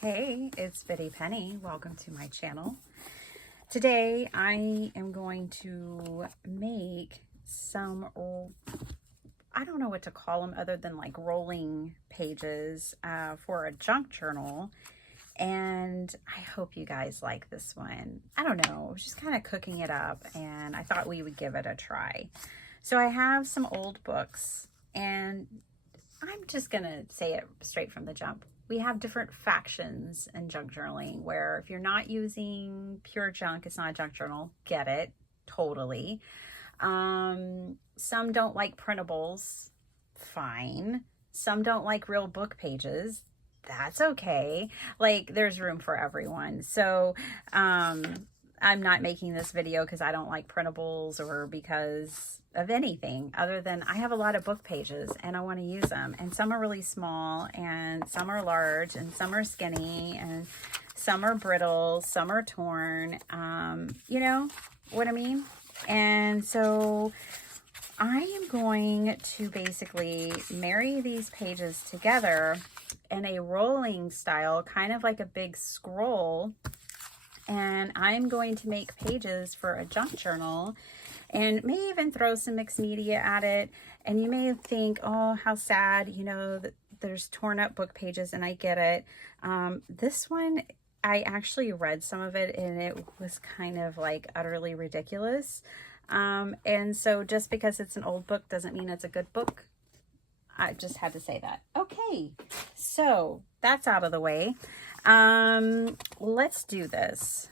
Hey, it's Biddy Penny. Welcome to my channel. Today I am going to make some, I don't know what to call them other than like rolling pages for a junk journal. And I hope you guys like this one. I don't know, I was just kind of cooking it up and I thought we would give it a try. So I have some old books and I'm just gonna say it straight from the jump. We have different factions in junk journaling where if you're not using pure junk, it's not a junk journal. Get it? Totally. Some don't like printables. Fine. Some don't like real book pages. That's okay. Like, there's room for everyone. So, I'm not making this video because I don't like printables or because of anything other than I have a lot of book pages and I want to use them, and some are really small and some are large and some are skinny and some are brittle, some are torn, you know what I mean? And so I am going to basically marry these pages together in a rolling style, kind of like a big scroll. And I'm going to make pages for a junk journal and may even throw some mixed media at it. And you may think, oh, how sad, you know, that there's torn up book pages, and I get it. This one, I actually read some of it and it was kind of like utterly ridiculous. And so just because it's an old book doesn't mean it's a good book. I just had to say that. Okay, so that's out of the way. Let's do this.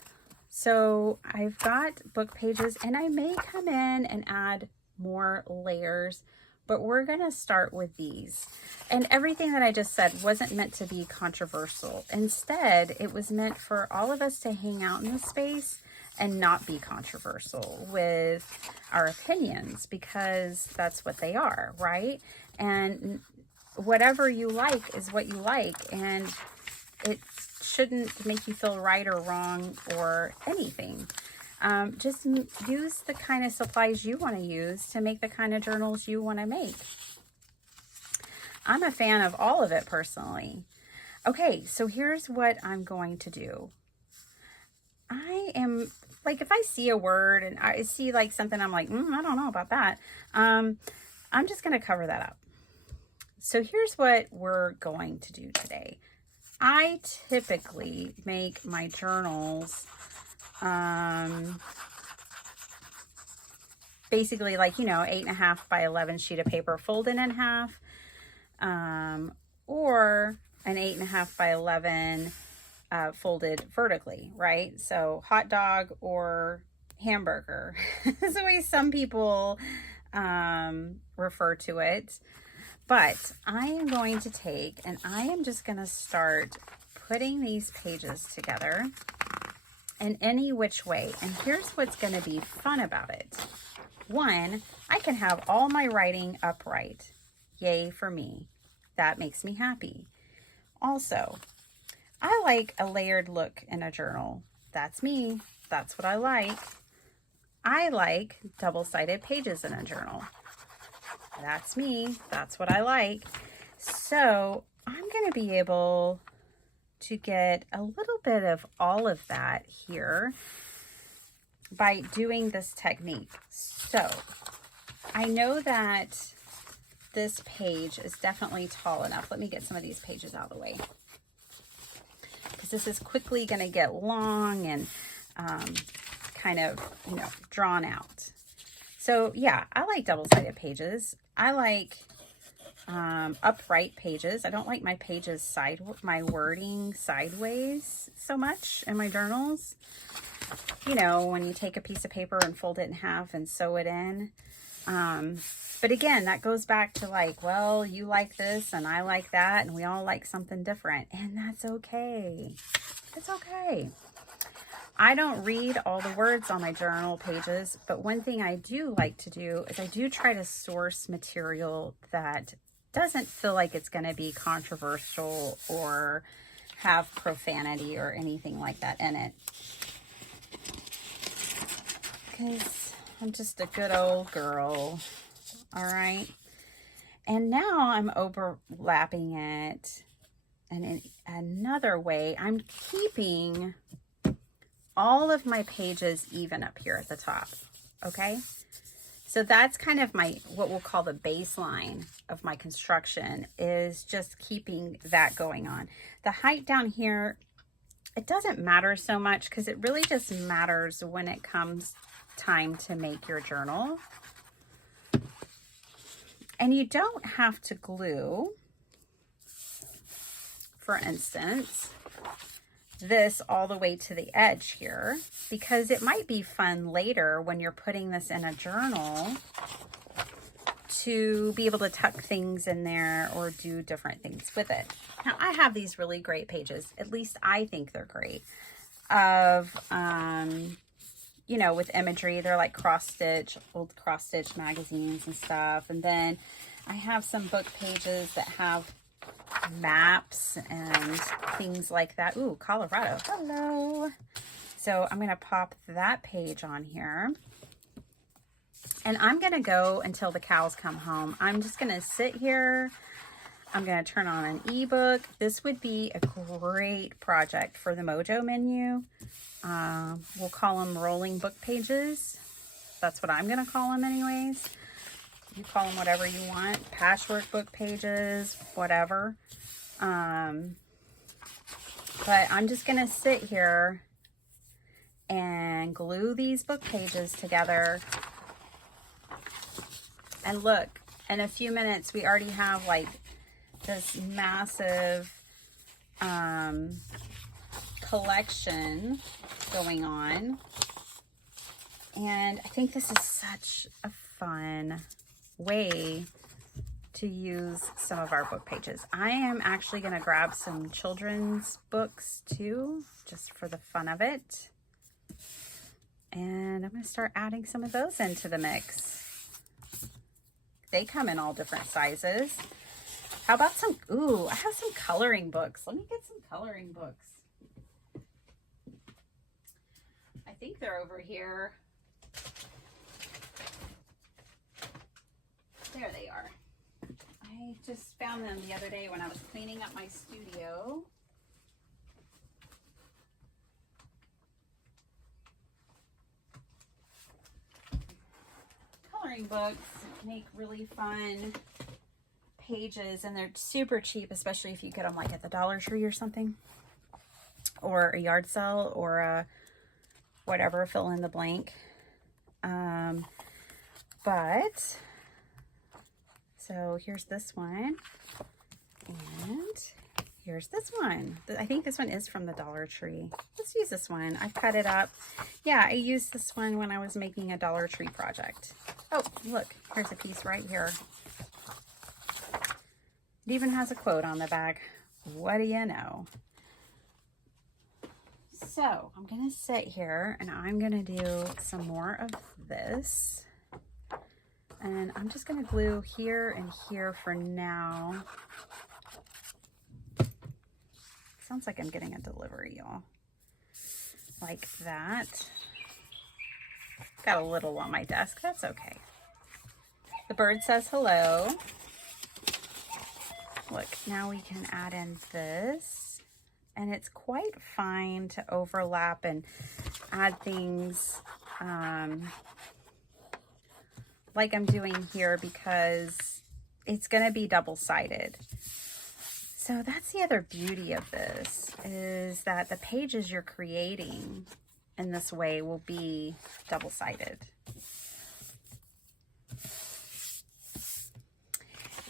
So I've got book pages and I may come in and add more layers, but we're going to start with these. And everything that I just said wasn't meant to be controversial. Instead, it was meant for all of us to hang out in this space and not be controversial with our opinions, because that's what they are, right? And whatever you like is what you like, and it shouldn't make you feel right or wrong or anything. Just use the kind of supplies you want to use to make the kind of journals you want to make. I'm a fan of all of it personally. Okay, so here's what I'm going to do. I am, like, if I see a word and I see like something, I'm like, I don't know about that. I'm just going to cover that up. So here's what we're going to do today. I typically make my journals basically like, 8.5 by 11 sheet of paper folded in half, or an 8.5 by 11 folded vertically, right? So hot dog or hamburger is the way some people refer to it. But I am going to take and I am just going to start putting these pages together in any which way. And here's what's going to be fun about it. One, I can have all my writing upright. Yay for me. That makes me happy. Also, I like a layered look in a journal. That's me. That's what I like. I like double-sided pages in a journal. That's me. That's what I like. So I'm going to be able to get a little bit of all of that here by doing this technique. So I know that this page is definitely tall enough. Let me get some of these pages out of the way, because this is quickly going to get long and kind of, drawn out. So yeah, I like double-sided pages. I like upright pages. I don't like my pages my wording sideways so much in my journals. When you take a piece of paper and fold it in half and sew it in. But again, that goes back to like, well, you like this and I like that, and we all like something different, and that's okay. It's okay. I don't read all the words on my journal pages, but one thing I do like to do is I do try to source material that doesn't feel like it's going to be controversial or have profanity or anything like that in it. Because I'm just a good old girl. All right. And now I'm overlapping it And in another way, I'm keeping all of my pages even up here at the top, okay? So that's kind of my, what we'll call the baseline of my construction, is just keeping that going on. The height down here, it doesn't matter so much because it really just matters when it comes time to make your journal. And you don't have to glue, for instance, this all the way to the edge here, because it might be fun later when you're putting this in a journal to be able to tuck things in there or do different things with it. Now, I have these really great pages, at least I think they're great, of, you know, with imagery. They're like cross-stitch, old cross-stitch magazines and stuff. And then I have some book pages that have maps and things like that. Ooh, Colorado. Hello. So I'm going to pop that page on here. And I'm going to go until the cows come home. I'm just going to sit here. I'm going to turn on an ebook. This would be a great project for the Mojo menu. We'll call them rolling book pages. That's what I'm going to call them anyways. You call them whatever you want. Patchwork book pages, whatever. But I'm just going to sit here and glue these book pages together. And look, in a few minutes, we already have like this massive collection going on. And I think this is such a fun way to use some of our book pages. I am actually going to grab some children's books too, just for the fun of it. And I'm going to start adding some of those into the mix. They come in all different sizes. How about some, ooh, I have some coloring books. Let me get some coloring books. I think they're over here. There they are. I just found them the other day when I was cleaning up my studio. Coloring books make really fun pages, and they're super cheap, especially if you get them like at the Dollar Tree or something, or a yard sale, or a whatever, fill in the blank. But so here's this one, and here's this one. I think this one is from the Dollar Tree. Let's use this one. I cut it up. Yeah, I used this one when I was making a Dollar Tree project. Oh, look, here's a piece right here. It even has a quote on the back. What do you know? So I'm going to sit here and I'm going to do some more of this. And I'm just going to glue here and here for now. Sounds like I'm getting a delivery, y'all. Like that. Got a little on my desk. That's okay. The bird says hello. Look, now we can add in this. And it's quite fine to overlap and add things like I'm doing here, because it's going to be double-sided. So that's the other beauty of this, is that the pages you're creating in this way will be double-sided.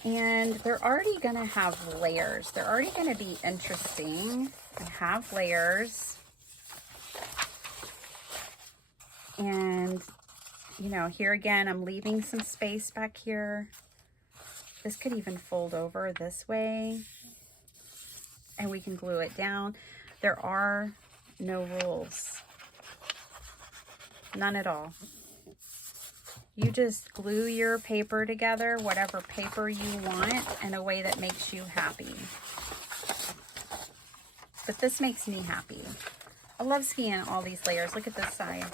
And they're already going to have layers. They're already going to be interesting and have layers. And, you know, here again, I'm leaving some space back here. This could even fold over this way, and we can glue it down. There are no rules. None at all. You just glue your paper together, whatever paper you want, in a way that makes you happy. But this makes me happy. I love seeing all these layers. Look at this side.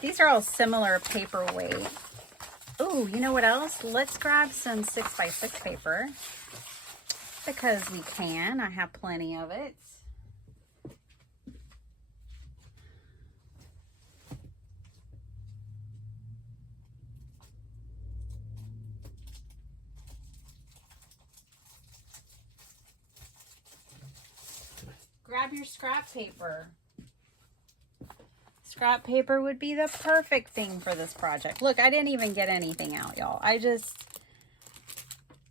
These are all similar paper weight. Ooh, Oh, you know what else? Let's grab some 6x6 paper because we can. I have plenty of it. Grab your scrap paper. Scrap paper would be the perfect thing for this project. Look, I didn't even get anything out, y'all. I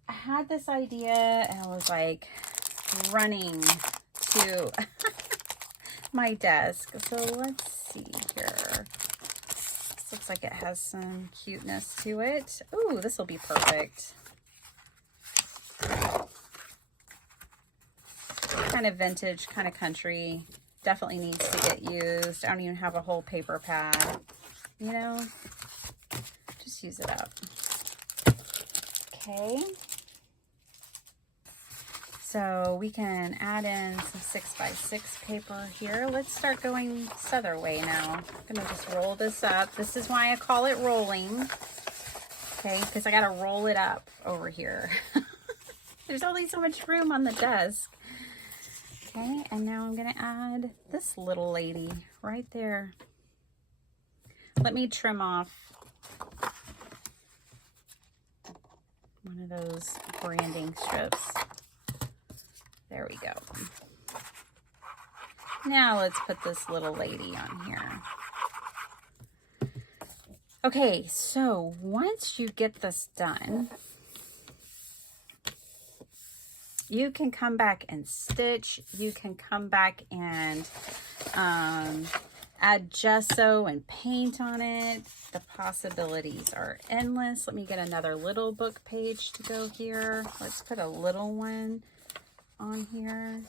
had this idea and I was like running to my desk. So let's see here. This looks like it has some cuteness to it. Ooh, this will be perfect. Kind of vintage, kind of country. Definitely needs to get used. I don't even have a whole paper pad, you know, just use it up. Okay. So we can add in some 6x6 paper here. Let's start going this other way now. I'm gonna just roll this up. This is why I call it rolling. Okay, because I gotta roll it up over here. There's only so much room on the desk. Okay, and now I'm gonna add this little lady right there. Let me trim off one of those branding strips. There we go. Now let's put this little lady on here. Okay, so once you get this done, you can come back and stitch. You can come back and add gesso and paint on it. The possibilities are endless. Let me get another little book page to go here. Let's put a little one on here.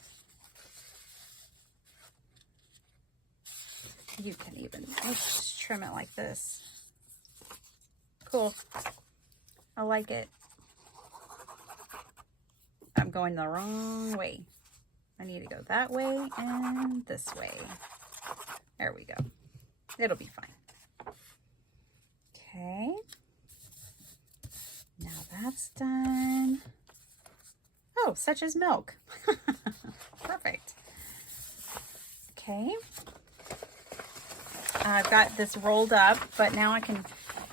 You can even just trim it like this. Cool. I like it. I'm going the wrong way. I need to go that way and this way. There we go. It'll be fine. Okay. Now that's done. Oh, such as milk. Perfect. Okay. I've got this rolled up, but now I can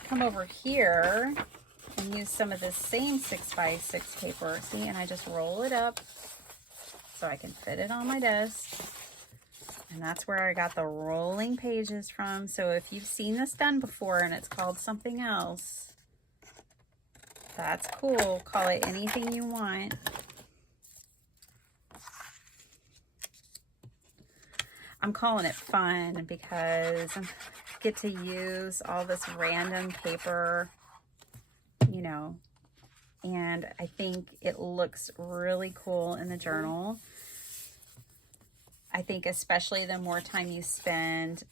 come over here and use some of this same 6x6 paper. See, and I just roll it up so I can fit it on my desk. And that's where I got the rolling pages from. So if you've seen this done before and it's called something else, that's cool. Call it anything you want. I'm calling it fun because I get to use all this random paper, you know, and I think it looks really cool in the journal. I think especially the more time you spend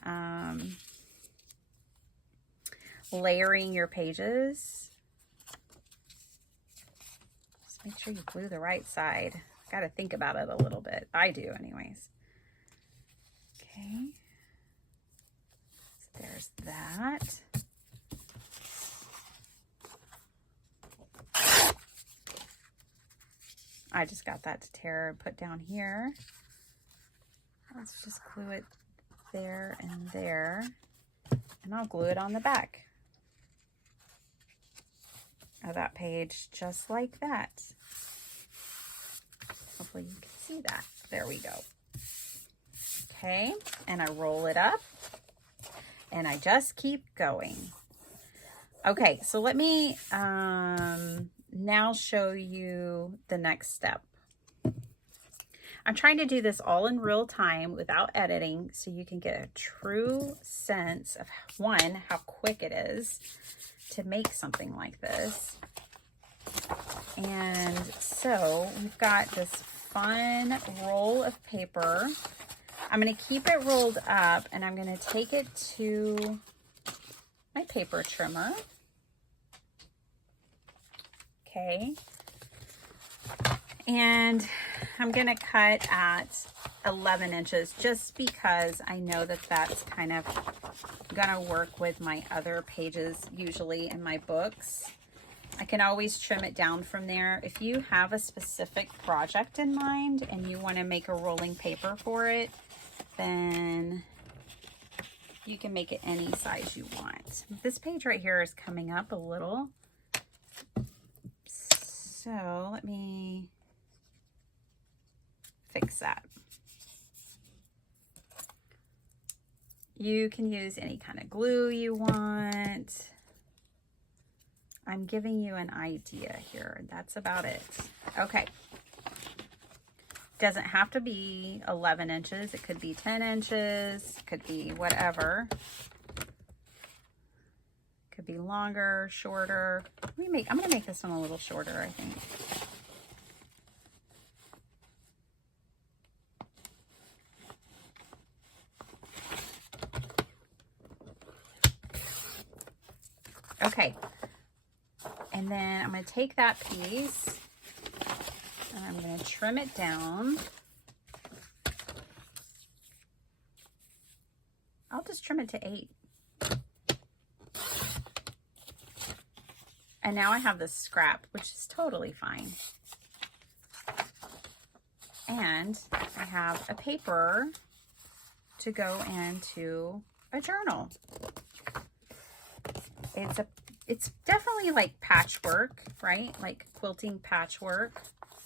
layering your pages. Just make sure you glue the right side. Got to think about it a little bit. I do anyways. Okay. So there's that. I just got that to tear and put down here. Let's just glue it there and there. And I'll glue it on the back of that page, just like that. Hopefully you can see that. There we go. Okay, and I roll it up and I just keep going. Okay, so let me now show you the next step. I'm trying to do this all in real time without editing so you can get a true sense of, one, how quick it is to make something like this. And so we've got this fun roll of paper. I'm going to keep it rolled up and I'm going to take it to my paper trimmer. Okay. And I'm going to cut at 11 inches just because I know that that's kind of gonna work with my other pages, usually in my books, I can always trim it down from there. If you have a specific project in mind and you want to make a rolling paper for it, then you can make it any size you want. This page right here is coming up a little. So let me fix that. You can use any kind of glue you want. I'm giving you an idea here. That's about it. Okay. Doesn't have to be 11 inches. It could be 10 inches. It could be whatever. Could be longer, shorter. I'm going to make this one a little shorter, I think. Okay. And then I'm going to take that piece and I'm going to trim it down. I'll just trim it to 8. And now I have this scrap, which is totally fine. And I have a paper to go into a journal. It's definitely like patchwork, right? Like quilting patchwork.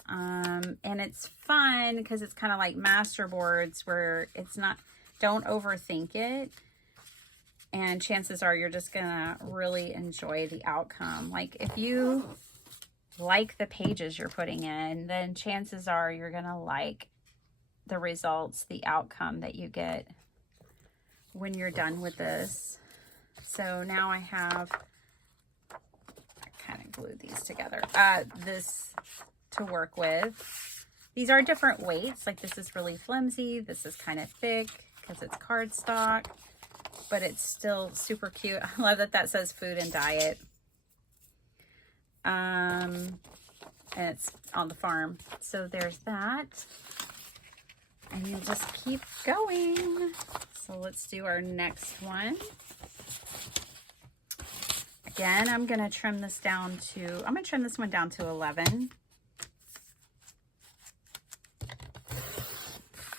And it's fun because it's kind of like masterboards where it's not, don't overthink it. And chances are you're just gonna really enjoy the outcome. Like if you like the pages you're putting in, then chances are you're gonna like the results, the outcome that you get when you're done with this. So now I have, I kind of glued these together, this to work with. These are different weights. Like this is really flimsy. This is kind of thick because it's cardstock, but it's still super cute. I love that that says food and diet. And it's on the farm. So there's that. And you'll just keep going. So let's do our next one. Again, I'm going to trim this down to, I'm going to trim this one down to 11.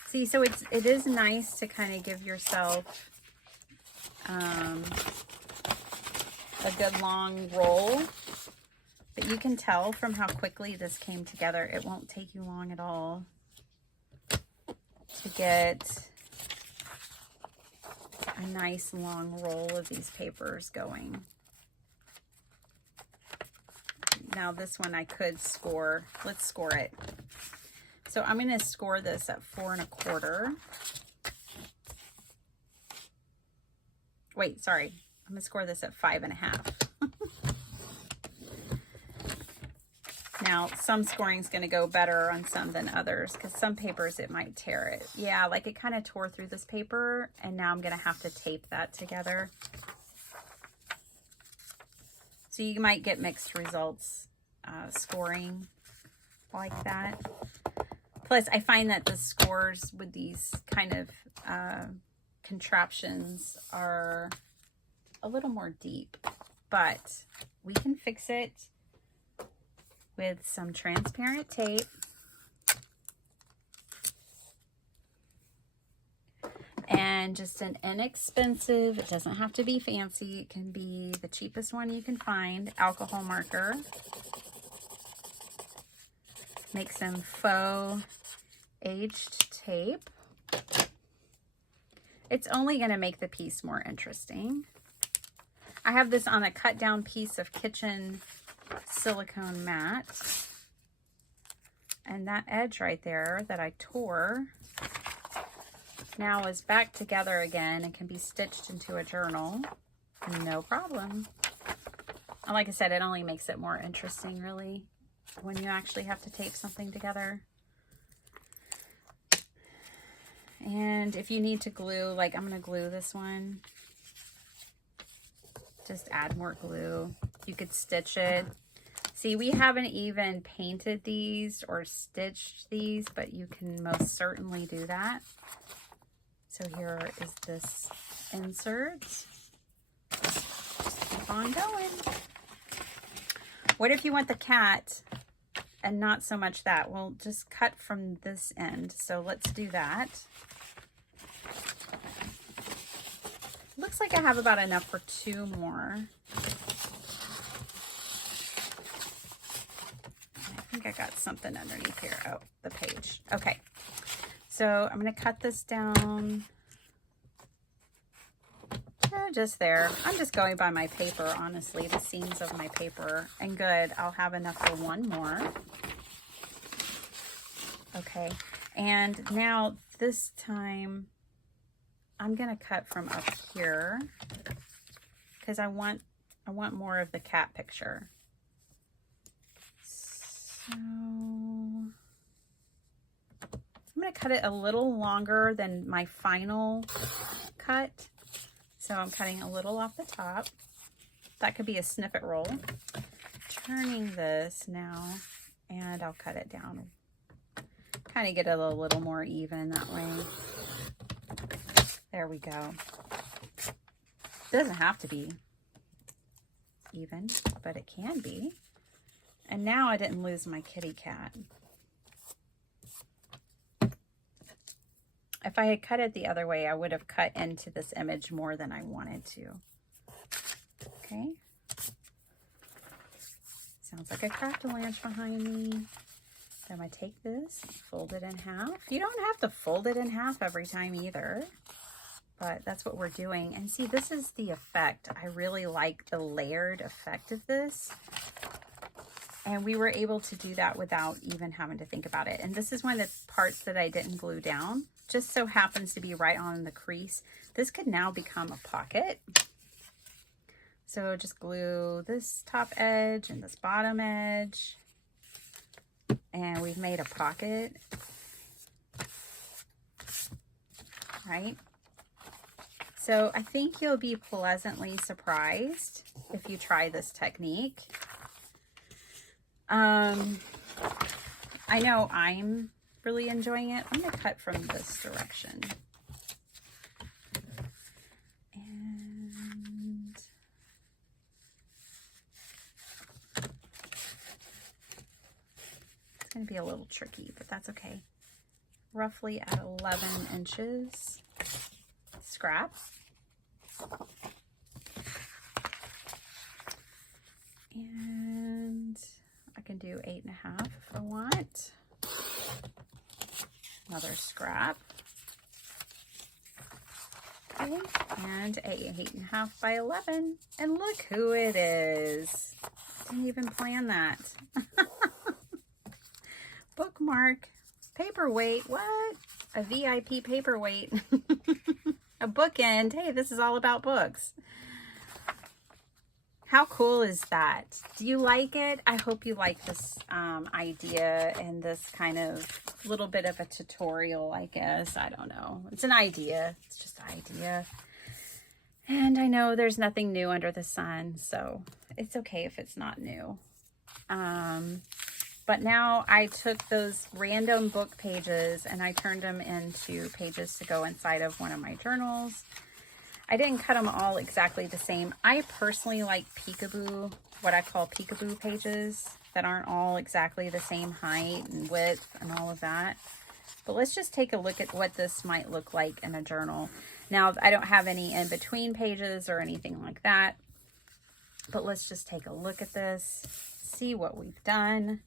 See, so it is nice to kind of give yourself a good long roll, but you can tell from how quickly this came together, it won't take you long at all to get a nice long roll of these papers going. Now this one I could score. Let's score it. So I'm going to score this at 4 1/4. Wait, sorry. I'm going to score this at 5 1/2. Now, some scoring is going to go better on some than others because some papers it might tear it. Yeah, like it kind of tore through this paper, and now I'm going to have to tape that together. So you might get mixed results scoring like that. Plus, I find that the scores with these kind of contraptions are a little more deep, but we can fix it with some transparent tape. And just an inexpensive, it doesn't have to be fancy, it can be the cheapest one you can find, alcohol marker. Make some faux aged tape. It's only going to make the piece more interesting. I have this on a cut down piece of kitchen silicone mat. And that edge right there that I tore now is back together again and can be stitched into a journal. No problem. And like I said, it only makes it more interesting really when you actually have to tape something together. And if you need to glue, like I'm going to glue this one, just add more glue. You could stitch it. See, we haven't even painted these or stitched these, but you can most certainly do that. So here is this insert. on going. What if you want the cat and not so much that? Well, just cut from this end. So let's do that. Looks like I have about enough for 2 more. I think I got something underneath here. Oh, the page. Okay. So I'm going to cut this down. Just there. I'm just going by my paper, honestly, the seams of my paper. And good, I'll have enough for 1 more. Okay, and now this time I'm gonna cut from up here because I want more of the cat picture. So I'm gonna cut it a little longer than my final cut. So I'm cutting a little off the top. That could be a snippet roll. Turning this now, and I'll cut it down. Kind of get it a little more even that way. There we go. Doesn't have to be even, but it can be. And now I didn't lose my kitty cat. If I had cut it the other way, I would have cut into this image more than I wanted to. Okay. Sounds like a Crafty lunch behind me. Then I'm going to take this, fold it in half. You don't have to fold it in half every time either, but that's what we're doing. And see, this is the effect. I really like the layered effect of this. And we were able to do that without even having to think about it. And this is one of the parts that I didn't glue down. Just so happens to be right on the crease. This could now become a pocket. So just glue this top edge and this bottom edge. And we've made a pocket. Right? So I think you'll be pleasantly surprised if you try this technique. I know I'm really enjoying it. I'm going to cut from this direction. And it's going to be a little tricky, but that's okay. Roughly at 11 inches. Scrap. And I can do 8.5 if I want. Another scrap. Okay, and a 8.5 by 11. And look who it is. Didn't even plan that. Bookmark. Paperweight. What? A VIP paperweight. A bookend. Hey, this is all about books. How cool is that? Do you like it? I hope you like this idea and this kind of little bit of a tutorial, I guess. I don't know. It's an idea. It's just an idea. And I know there's nothing new under the sun, so it's okay if it's not new. But now I took those random book pages and I turned them into pages to go inside of one of my journals. I didn't cut them all exactly the same. I personally like peekaboo, what I call peekaboo pages that aren't all exactly the same height and width and all of that. But let's just take a look at what this might look like in a journal. Now, I don't have any in between pages or anything like that. But let's just take a look at this, see what we've done.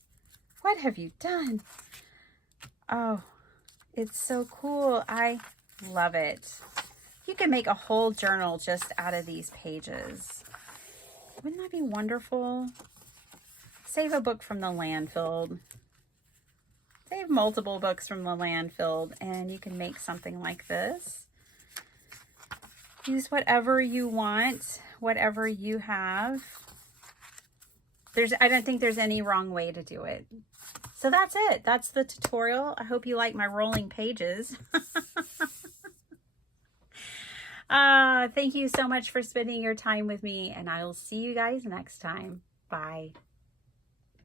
What have you done? Oh, it's so cool. I love it. You can make a whole journal just out of these pages. Wouldn't that be wonderful? Save a book from the landfill. Save multiple books from the landfill, and you can make something like this. Use whatever you want, whatever you have. I don't think there's any wrong way to do it. So that's it. That's the tutorial. I hope you like my rolling pages. Thank you so much for spending your time with me, and I will see you guys next time. Bye.